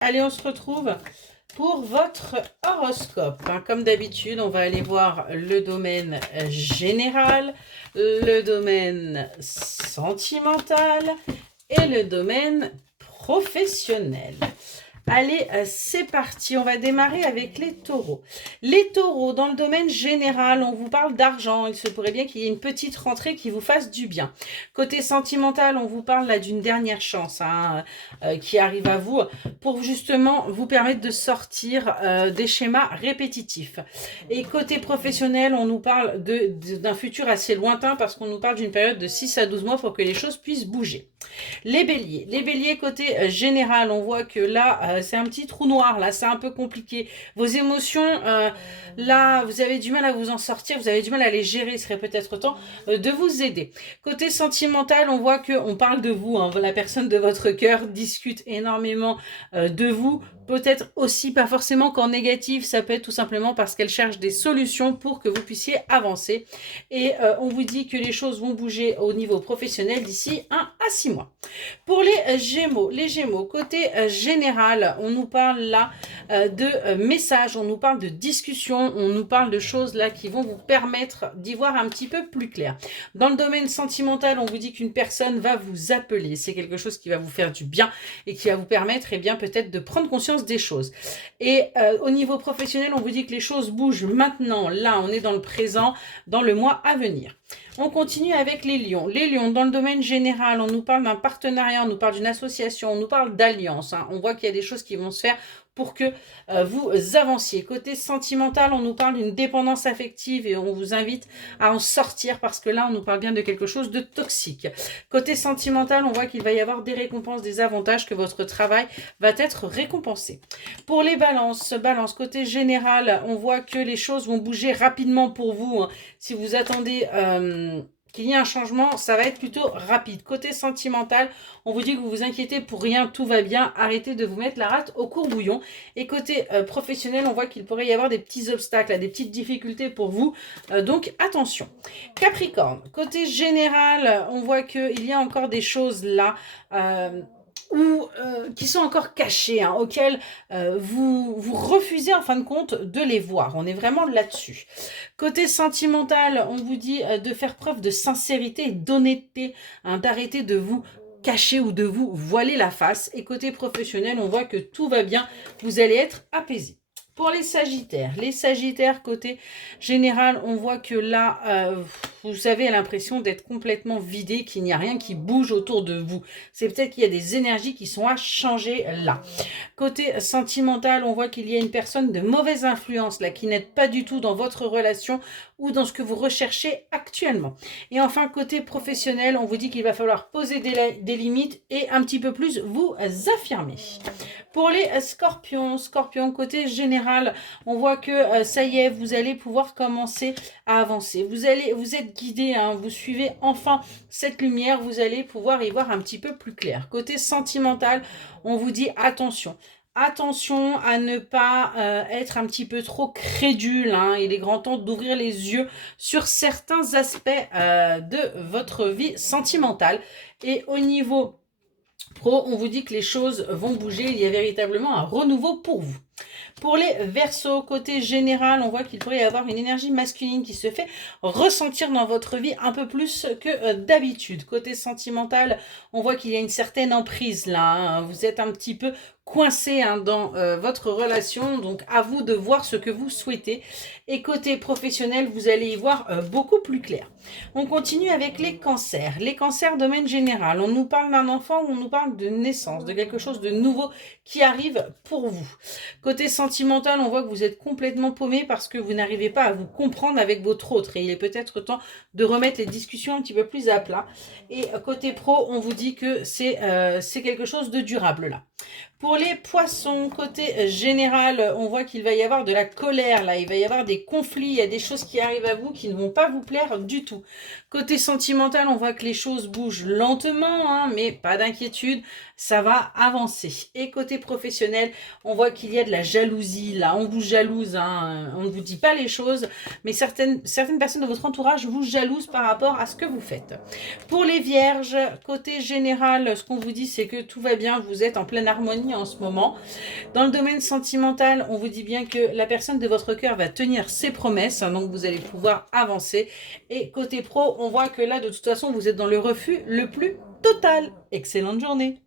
Allez, on se retrouve pour votre horoscope. Comme d'habitude, on va aller voir le domaine général, le domaine sentimental et le domaine professionnel. Allez, c'est parti. On va démarrer avec les taureaux. Les taureaux, dans le domaine général, on vous parle d'argent. Il se pourrait bien qu'il y ait une petite rentrée qui vous fasse du bien. Côté sentimental, on vous parle là d'une dernière chance qui arrive à vous pour justement vous permettre de sortir des schémas répétitifs. Et côté professionnel, on nous parle d'un futur assez lointain parce qu'on nous parle d'une période de 6 à 12 mois pour que les choses puissent bouger. Les béliers côté général, on voit que là, c'est un petit trou noir, là, c'est un peu compliqué. Vos émotions, là, vous avez du mal à vous en sortir, vous avez du mal à les gérer, il serait peut-être temps de vous aider. Côté sentimental, on voit qu'on parle de vous, la personne de votre cœur discute énormément de vous, peut-être aussi pas forcément qu'en négatif, ça peut être tout simplement parce qu'elle cherche des solutions pour que vous puissiez avancer. Et on vous dit que les choses vont bouger au niveau professionnel d'ici 1 à 6 mois. Pour les Gémeaux, côté général, on nous parle là de messages, on nous parle de discussions, on nous parle de choses là qui vont vous permettre d'y voir un petit peu plus clair. Dans le domaine sentimental, on vous dit qu'une personne va vous appeler. C'est quelque chose qui va vous faire du bien et qui va vous permettre peut-être de prendre conscience des choses. Et au niveau professionnel, on vous dit que les choses bougent maintenant. Là, on est dans le présent, dans le mois à venir. On continue avec les lions. Les lions, dans le domaine général, on nous parle d'un partenariat, on nous parle d'une association, on nous parle d'alliance. On voit qu'il y a des choses qui vont se faire pour que vous avanciez. Côté sentimental, on nous parle d'une dépendance affective et on vous invite à en sortir parce que là, on nous parle bien de quelque chose de toxique. Côté sentimental, on voit qu'il va y avoir des récompenses, des avantages, que votre travail va être récompensé. Pour les balances, côté général, on voit que les choses vont bouger rapidement pour vous. Si vous attendez qu'il y ait un changement, ça va être plutôt rapide. Côté sentimental, on vous dit que vous vous inquiétez pour rien, tout va bien, arrêtez de vous mettre la rate au courbouillon. Et côté professionnel, on voit qu'il pourrait y avoir des petits obstacles, des petites difficultés pour vous, donc attention. Capricorne, côté général, on voit qu'il y a encore des choses là qui sont encore cachées, auxquelles vous refusez en fin de compte de les voir. On est vraiment là-dessus. Côté sentimental, on vous dit de faire preuve de sincérité et d'honnêteté, d'arrêter de vous cacher ou de vous voiler la face. Et côté professionnel, on voit que tout va bien, vous allez être apaisé. Pour les Sagittaires, côté général, on voit que là, vous avez l'impression d'être complètement vidé, qu'il n'y a rien qui bouge autour de vous. C'est peut-être qu'il y a des énergies qui sont à changer là. Côté sentimental, on voit qu'il y a une personne de mauvaise influence là, qui n'aide pas du tout dans votre relation ou dans ce que vous recherchez actuellement. Et enfin, côté professionnel, on vous dit qu'il va falloir poser des limites et un petit peu plus vous affirmer. Pour les scorpions, côté général, on voit que ça y est, vous allez pouvoir commencer à avancer. Vous êtes guidé, vous suivez enfin cette lumière, vous allez pouvoir y voir un petit peu plus clair. Côté sentimental, on vous dit attention. Attention à ne pas être un petit peu trop crédule. Il est grand temps d'ouvrir les yeux sur certains aspects de votre vie sentimentale. Et au niveau pro, on vous dit que les choses vont bouger, il y a véritablement un renouveau pour vous. Pour les Verseaux, côté général, on voit qu'il pourrait y avoir une énergie masculine qui se fait ressentir dans votre vie un peu plus que d'habitude. Côté sentimental, on voit qu'il y a une certaine emprise là. Vous êtes un petit peu coincé dans votre relation, donc à vous de voir ce que vous souhaitez. Et côté professionnel, vous allez y voir beaucoup plus clair. On continue avec les cancers. Les cancers, domaine général. On nous parle d'un enfant ou on nous parle de naissance, de quelque chose de nouveau qui arrive pour vous. Côté sentimental, on voit que vous êtes complètement paumé parce que vous n'arrivez pas à vous comprendre avec votre autre. Et il est peut-être temps de remettre les discussions un petit peu plus à plat. Et côté pro, on vous dit que c'est quelque chose de durable là. Pour les poissons, côté général, on voit qu'il va y avoir de la colère là, il va y avoir des conflits, il y a des choses qui arrivent à vous qui ne vont pas vous plaire du tout. Côté sentimental, on voit que les choses bougent lentement, mais pas d'inquiétude, ça va avancer. Et côté professionnel, on voit qu'il y a de la jalousie là, on vous jalouse, on ne vous dit pas les choses, mais certaines personnes de votre entourage vous jalousent par rapport à ce que vous faites. Pour les vierges, côté général, ce qu'on vous dit, c'est que tout va bien, vous êtes en pleine harmonie ligne en ce moment. Dans le domaine sentimental, on vous dit bien que la personne de votre cœur va tenir ses promesses, hein, donc vous allez pouvoir avancer. Et côté pro, on voit que là, de toute façon, vous êtes dans le refus le plus total. Excellente journée!